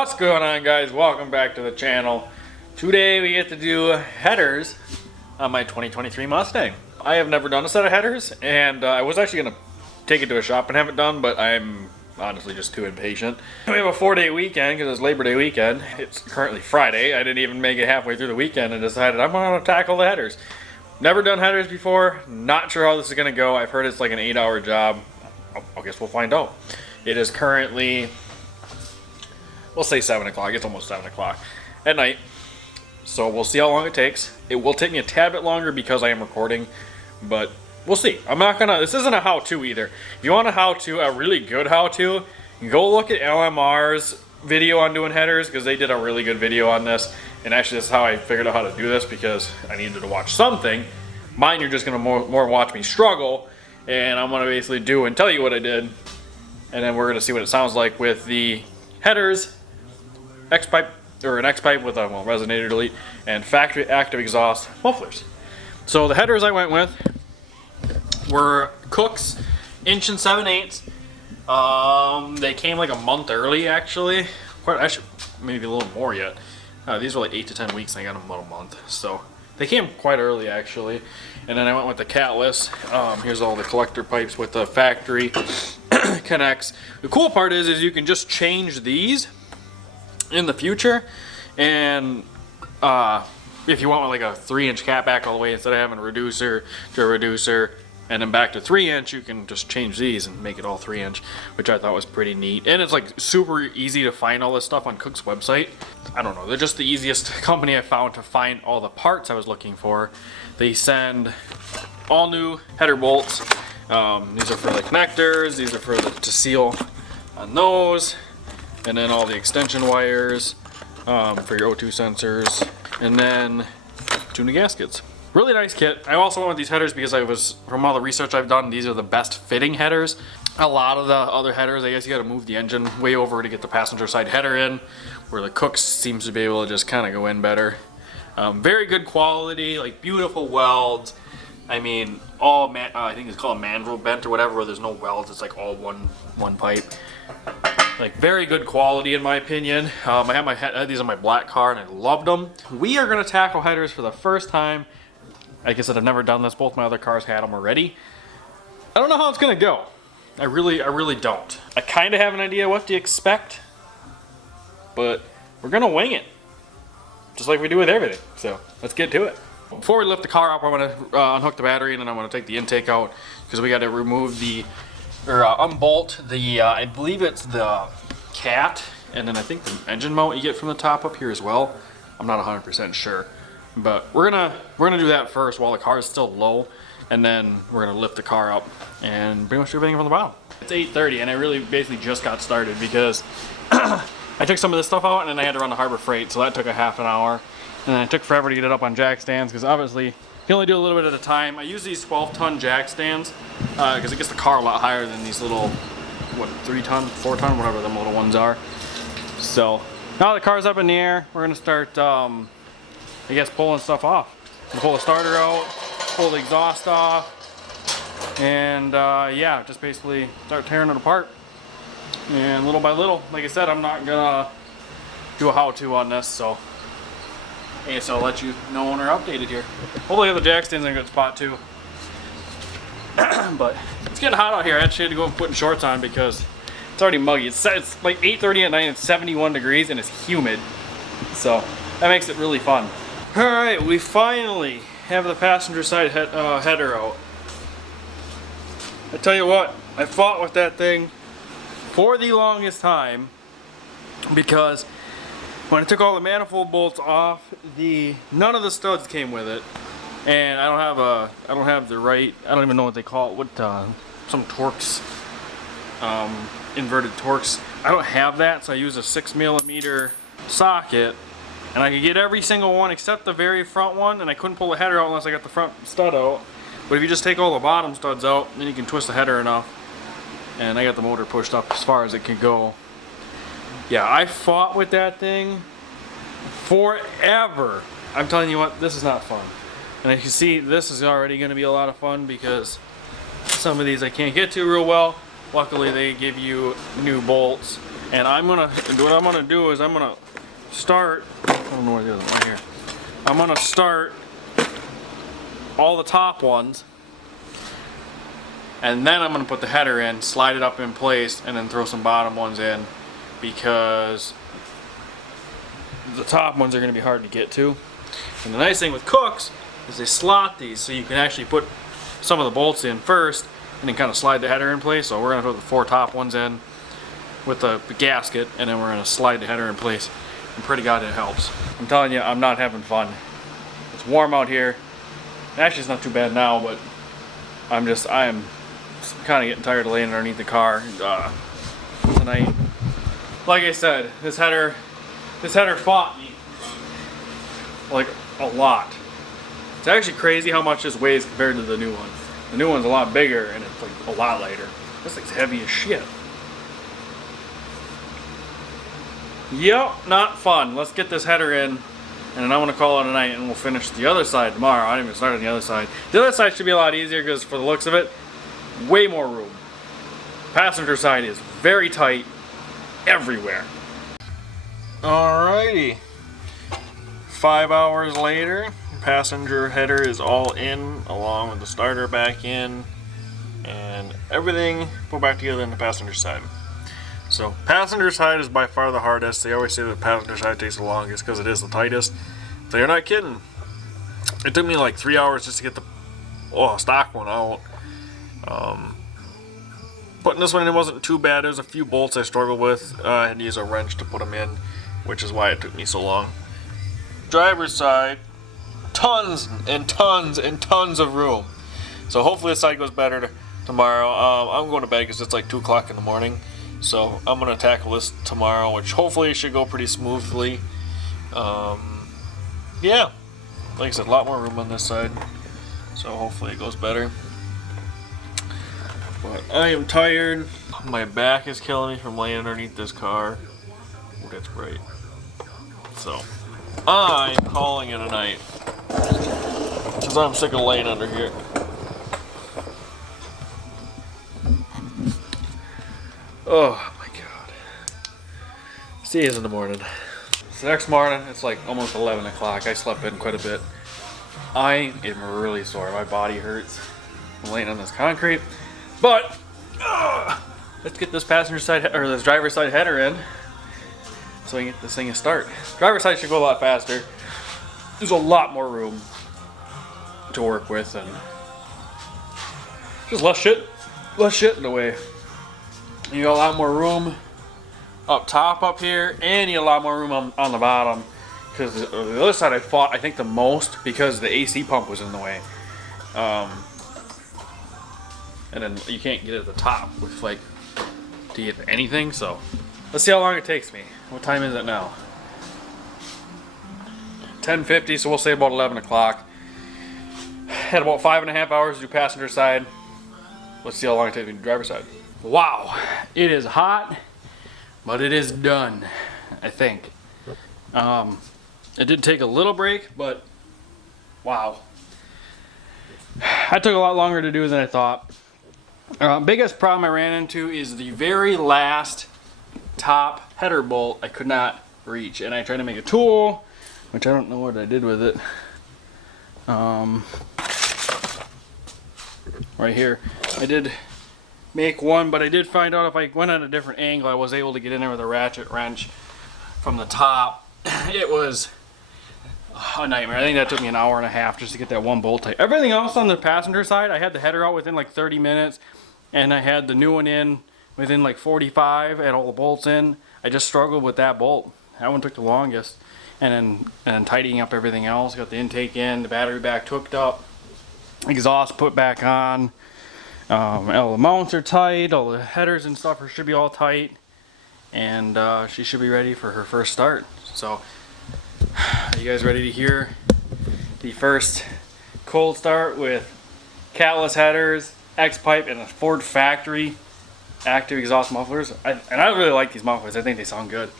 What's going on, guys? Welcome back to the channel. Today we get to do headers on my 2023 Mustang. I have never done a set of headers, and I was actually going to take it to a shop and have it done, but I'm honestly just too impatient. We have a 4-day weekend because it's Labor Day weekend. It's currently Friday. I didn't even make it halfway through the weekend and decided I'm going to tackle the headers. Never done headers before. Not sure how this is going to go. I've heard it's like an 8-hour job. I guess we'll find out. It is currently, we'll say 7 o'clock. It's almost 7 o'clock at night. So we'll see how long it takes. It will take me a tad bit longer because I am recording, but we'll see. I'm not gonna, this isn't a how-to either. If you want a how-to, a really good how-to, go look at LMR's video on doing headers because they did a really good video on this. And actually, this is how I figured out how to do this because I needed to watch something. Mine, you're just gonna more watch me struggle, and I'm gonna basically do and tell you what I did. And then we're going to see what it sounds like with the headers, X-pipe, or an X-pipe with a resonator delete, and factory active exhaust mufflers. So the headers I went with were Kooks 1 7/8. They came like a month early, actually. Actually, maybe a little more yet. These were like 8 to 10 weeks, and I got them about a month. So they came quite early, actually. And then I went with the Catless. Here's all the collector pipes with the factory connects. The cool part is you can just change these in the future, and if you want like a 3-inch cap back all the way, instead of having a reducer to a reducer and then back to 3-inch, you can just change these and make it all 3-inch, which I thought was pretty neat. And it's like super easy to find all this stuff on Kooks' website. I don't know, they're just the easiest company I found to find all the parts I was looking for. They send all new header bolts. These are for the connectors, these are for to seal on those, and then all the extension wires for your O2 sensors, and then tuning gaskets. Really nice kit. I also went with these headers because from all the research I've done, these are the best fitting headers. A lot of the other headers, I guess you gotta move the engine way over to get the passenger side header in, where the Kooks seems to be able to just kind of go in better. Very good quality, like beautiful welds. I mean, I think it's called a mandrel bent or whatever, where there's no welds, it's like all one pipe. Like very good quality in my opinion. I had these on my black car and I loved them. We are gonna tackle headers for the first time. Like I said, I've never done this. Both my other cars had them already. I don't know how it's gonna go. I really don't. I kind of have an idea what to expect, but we're gonna wing it, just like we do with everything. So let's get to it. Before we lift the car up, I'm gonna unhook the battery, and then I'm gonna take the intake out because we got to remove unbolt the I believe it's the cat, and then I think the engine mount you get from the top up here as well. I'm not 100% sure, but we're gonna do that first while the car is still low, and then we're gonna lift the car up and pretty much do everything from the bottom. It's 8:30, and I really basically just got started because I took some of this stuff out, and then I had to run to Harbor Freight, so that took a half an hour. And then it took forever to get it up on jack stands because obviously you can only do a little bit at a time. I use these 12-ton jack stands because it gets the car a lot higher than these little, 3-ton, 4-ton, whatever them little ones are. So now the car's up in the air, we're going to start, I guess, pulling stuff off. We'll pull the starter out, pull the exhaust off, and yeah, just basically start tearing it apart. And little by little, like I said, I'm not going to do a how-to on this, so I'll let you know when we're updated here. Hopefully the jack stand's in a good spot too. But it's getting hot out here. I actually had to go and put shorts on because it's already muggy. It's like 8:30 at night, it's 71 degrees and it's humid. So that makes it really fun. Alright, we finally have the passenger side header out. I tell you what, I fought with that thing for the longest time because when I took all the manifold bolts off, none of the studs came with it, and I don't have the right, I don't even know what they call it, some Torx, inverted Torx. I don't have that, so I use a 6mm socket, and I could get every single one except the very front one, and I couldn't pull the header out unless I got the front stud out. But if you just take all the bottom studs out, then you can twist the header enough, and I got the motor pushed up as far as it could go. Yeah, I fought with that thing forever. I'm telling you what, this is not fun. And as you see, this is already going to be a lot of fun because some of these I can't get to real well. Luckily, they give you new bolts And what I'm gonna do is I'm gonna start, I don't know where it is, right here. I'm gonna start all the top ones, and then I'm gonna put the header in, slide it up in place, and then throw some bottom ones in, because the top ones are gonna be hard to get to. And the nice thing with Kooks is they slot these, so you can actually put some of the bolts in first, and then kind of slide the header in place. So we're gonna throw the 4 top ones in with the gasket, and then we're gonna slide the header in place. And pretty god it helps. I'm telling you, I'm not having fun. It's warm out here. Actually, it's not too bad now, but I am kind of getting tired of laying underneath the car tonight. Like I said, this header fought me like a lot. It's actually crazy how much this weighs compared to the new one. The new one's a lot bigger and it's like a lot lighter. This thing's heavy as shit. Yep, not fun. Let's get this header in, and then I'm gonna call it a night, and we'll finish the other side tomorrow. I didn't even start on the other side. The other side should be a lot easier because, for the looks of it, way more room. Passenger side is very tight everywhere. Alrighty. 5 hours later, passenger header is all in, along with the starter back in, and everything put back together in the passenger side. So passenger side is by far the hardest. They always say the passenger side takes the longest because it is the tightest. They're not kidding. It took me like 3 hours just to get the stock one out. Putting this one in wasn't too bad. There's a few bolts I struggled with. I had to use a wrench to put them in, which is why it took me so long. Driver's side, tons and tons and tons of room. So hopefully the side goes better tomorrow. I'm going to bed because it's like 2 o'clock in the morning. So I'm going to tackle this tomorrow, which hopefully should go pretty smoothly. Yeah, like I said, a lot more room on this side. So hopefully it goes better. But I am tired. My back is killing me from laying underneath this car. Oh, that's bright. So I'm calling it a night, because I'm sick of laying under here. Oh my god. See you in the morning. So next morning, it's like almost 11 o'clock. I slept in quite a bit. I am really sore. My body hurts. I'm laying on this concrete. But let's get this passenger side, or this driver's side header in, so we can get this thing to start. Driver's side should go a lot faster. There's a lot more room to work with, and just less shit in the way. You got a lot more room up top up here, and you got a lot more room on the bottom, because the other side I fought, I think, the most because the AC pump was in the way. And then you can't get it at the top with, like, to get anything. So let's see how long it takes me. What time is it now? 10:50, so we'll say about 11 o'clock. Had about 5.5 hours to do passenger side. Let's see how long it takes me to do driver's side. Wow, it is hot, but it is done, I think. It did take a little break, but wow. That took a lot longer to do than I thought. Biggest problem I ran into is the very last top header bolt I could not reach, and I tried to make a tool, which I don't know what I did with it. Right here, I did make one, but I did find out if I went at a different angle, I was able to get in there with a ratchet wrench from the top. It was a nightmare. I think that took me an hour and a half just to get that one bolt tight. Everything else on the passenger side, I had the header out within like 30 minutes, and I had the new one in within like 45. I had all the bolts in. I just struggled with that bolt. That one took the longest. And then tidying up everything else. Got the intake in, the battery back hooked up, exhaust put back on. All the mounts are tight, all the headers and stuff should be all tight, and she should be ready for her first start. So, are you guys ready to hear the first cold start with Catless headers, X-pipe, and a Ford factory active exhaust mufflers? And I really like these mufflers. I think they sound good.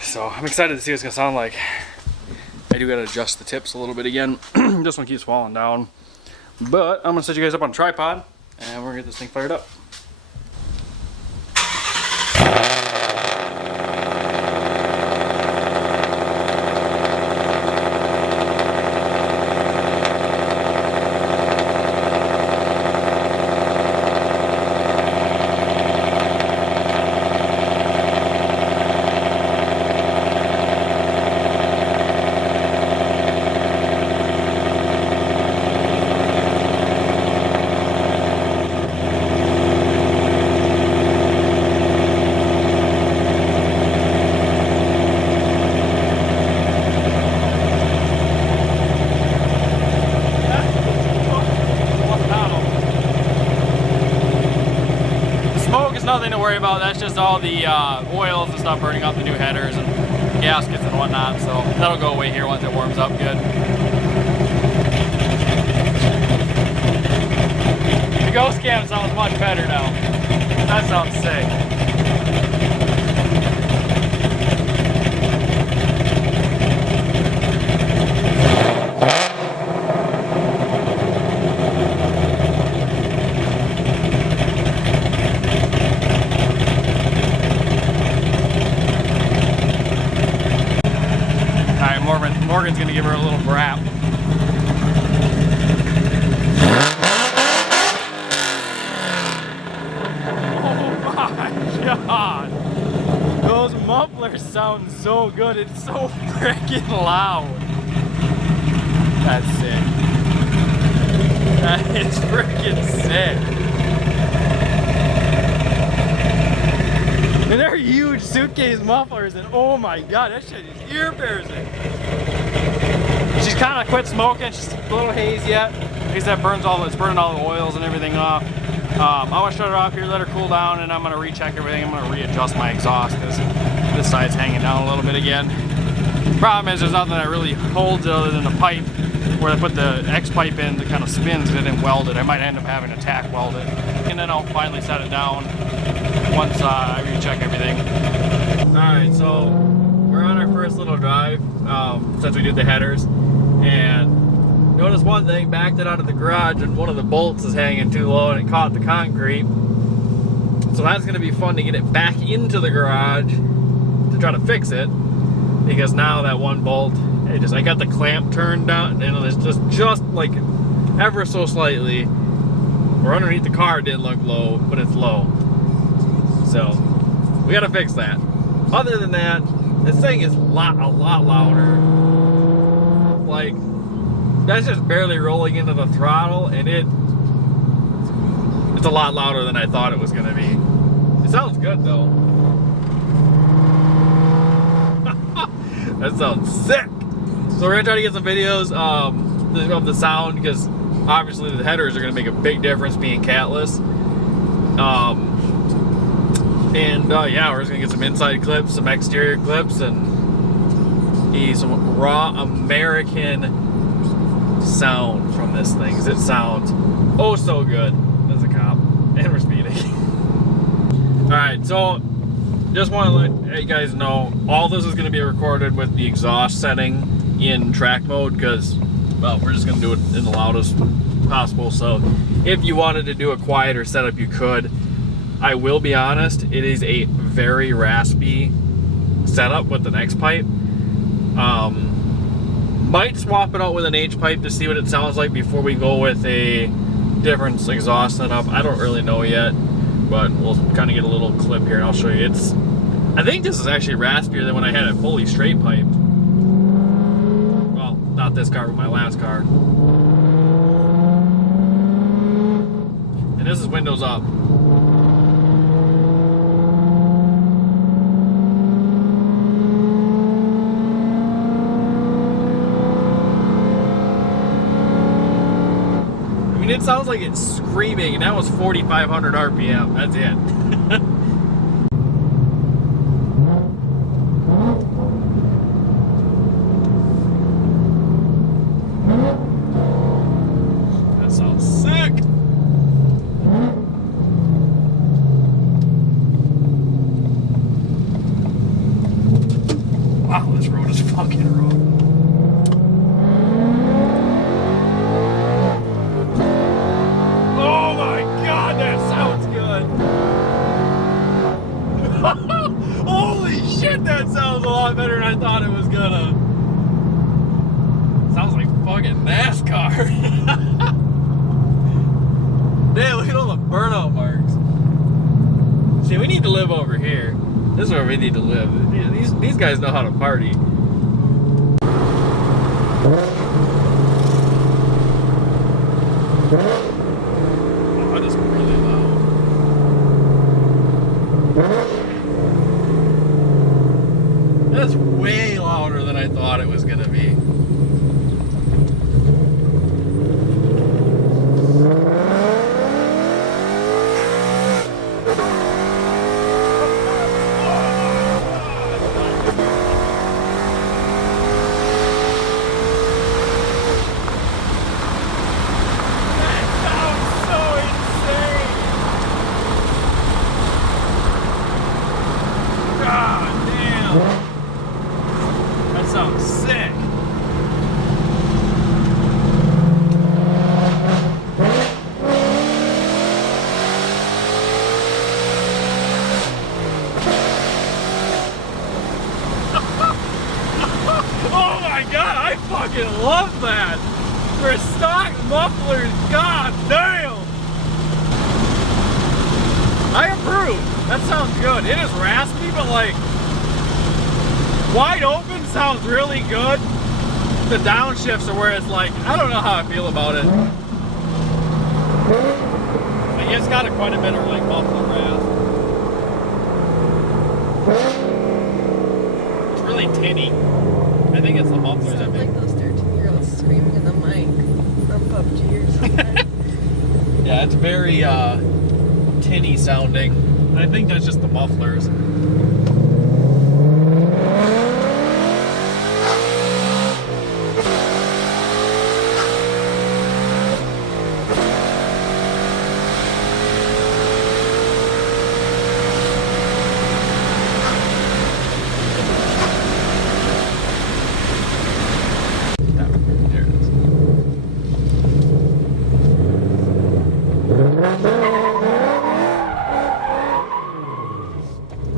So I'm excited to see what it's gonna sound like. I do gotta adjust the tips a little bit again. This one keeps falling down. But I'm gonna set you guys up on a tripod, and we're gonna get this thing fired up. That's nothing to worry about. That's just all the oils and stuff burning off the new headers and gaskets and whatnot. So that'll go away here once it warms up good. The ghost cam sounds much better now. That sounds sick. Morgan's gonna give her a little brap. Oh my god! Those mufflers sound so good. It's so freaking loud. That's sick. That is freaking sick. And they're huge suitcase mufflers, and oh my god, that shit is ear piercing. She's kind of quit smoking. She's a little hazy yet. Because that burns it's burning all the oils and everything off. I'm gonna shut her off here, let her cool down, and I'm gonna recheck everything. I'm gonna readjust my exhaust because this side's hanging down a little bit again. Problem is, there's nothing that really holds it other than the pipe where they put the X pipe in that kind of spins and then weld it. I might end up having to tack weld it, and then I'll finally set it down once I recheck everything. All right, so we're on our first little drive since we did the headers, and notice one thing: backed it out of the garage, and one of the bolts is hanging too low, and it caught the concrete. So that's going to be fun to get it back into the garage to try to fix it, because now that one bolt, I got the clamp turned down, and it's just like ever so slightly, or underneath the car it didn't look low, but it's low. So we got to fix that. Other than that, this thing is a lot louder. Like, that's just barely rolling into the throttle, and it's a lot louder than I thought it was going to be. It sounds good though. That sounds sick. So we're gonna try to get some videos of the sound, because obviously the headers are gonna make a big difference being catless. Yeah, we're just gonna get some inside clips, some exterior clips, and some raw American sound from this thing, because it sounds oh so good as a cop. And we're speeding. Alright, so just want to let you guys know, all this is going to be recorded with the exhaust setting in track mode, because, well, we're just going to do it in the loudest possible. So if you wanted to do a quieter setup, you could. I will be honest, it is a very raspy setup with an X pipe. Might swap it out with an H pipe to see what it sounds like before we go with a different exhaust setup. I don't really know yet, but we'll kind of get a little clip here and I'll show you. I think this is actually raspier than when I had it fully straight piped. Well, not this car, but my last car. And this is windows up. I mean, it sounds like it's screaming, and that was 4,500 RPM. That's it. That sounds sick. Wow, this road is fucking rough. Holy shit, that sounds a lot better than I thought it was gonna. Sounds like fucking NASCAR. Damn, look at all the burnout marks. See, we need to live over here. This is where we need to live. These guys know how to party. Oh, that is really loud. That's way louder than I thought it was gonna be. fucking love that. For stock mufflers, god damn. I approve. That sounds good. It is raspy, but like wide open sounds really good. The downshifts are where it's like, I don't know how I feel about it. It's got quite a bit of like muffler rasp. It's really tinny. I think it's the mufflers. Sound like those 13-year-olds screaming in the mic from PUBG or something. Yeah, it's very tinny sounding. And I think that's just the mufflers.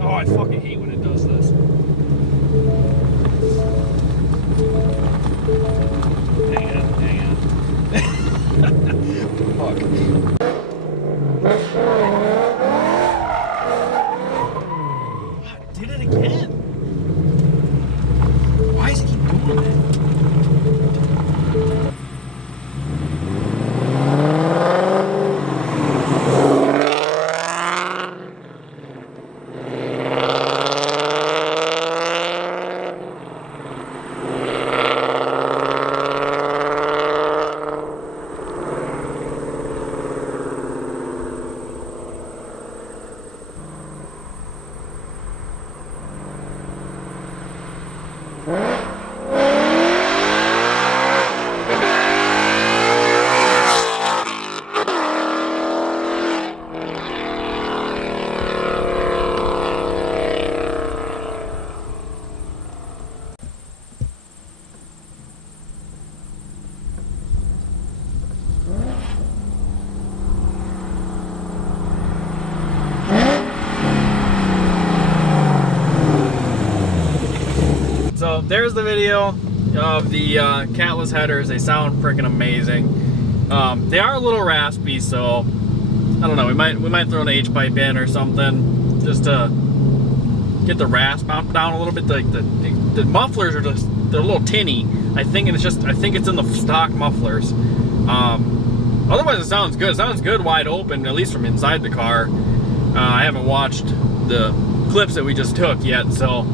Oh, I fucking hate when it does this. Hang on. Fuck. I did it again. Why does it keep doing that? So there's the video of the Catless headers. They sound freaking amazing. They are a little raspy, so I don't know. We might throw an H pipe in or something just to get the rasp down a little bit. Like the mufflers are they're a little tinny. I think it's in the stock mufflers. Otherwise, it sounds good. It sounds good wide open, at least from inside the car. I haven't watched the clips that we just took yet, so.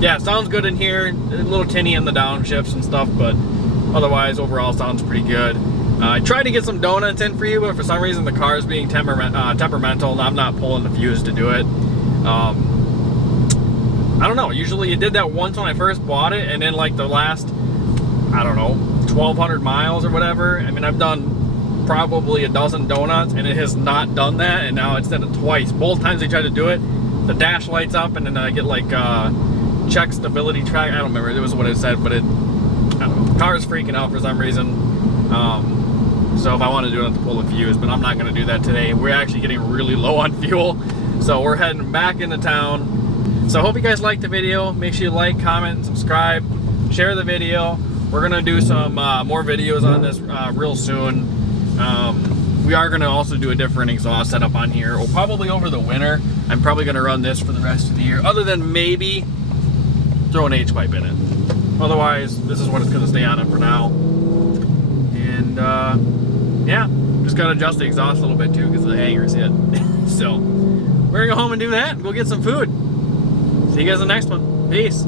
Yeah, it sounds good in here. A little tinny in the downshifts and stuff, but otherwise, overall, sounds pretty good. I tried to get some donuts in for you, but for some reason, the car is being temperamental, and I'm not pulling the fuse to do it. I don't know. Usually, it did that once when I first bought it, and then like the last, I don't know, 1,200 miles or whatever. I mean, I've done probably a dozen donuts, and it has not done that, and now it's done it twice. Both times they tried to do it, the dash lights up, and then I get like check stability track. I don't remember. It was what it said, but I don't know. The car is freaking out for some reason. So if I want to do it, I have to pull the fuse, but I'm not going to do that today. We're actually getting really low on fuel, so we're heading back into town. So I hope you guys liked the video. Make sure you like, comment, and subscribe. Share the video. We're going to do some more videos on this real soon. We are going to also do a different exhaust setup on here. Well, probably over the winter. I'm probably going to run this for the rest of the year, other than maybe throw an H pipe in it. Otherwise, this is what it's going to stay on it for now. And yeah, just got to adjust the exhaust a little bit too because the hanger's hit. So we're going to go home and do that and go get some food. See you guys in the next one. Peace.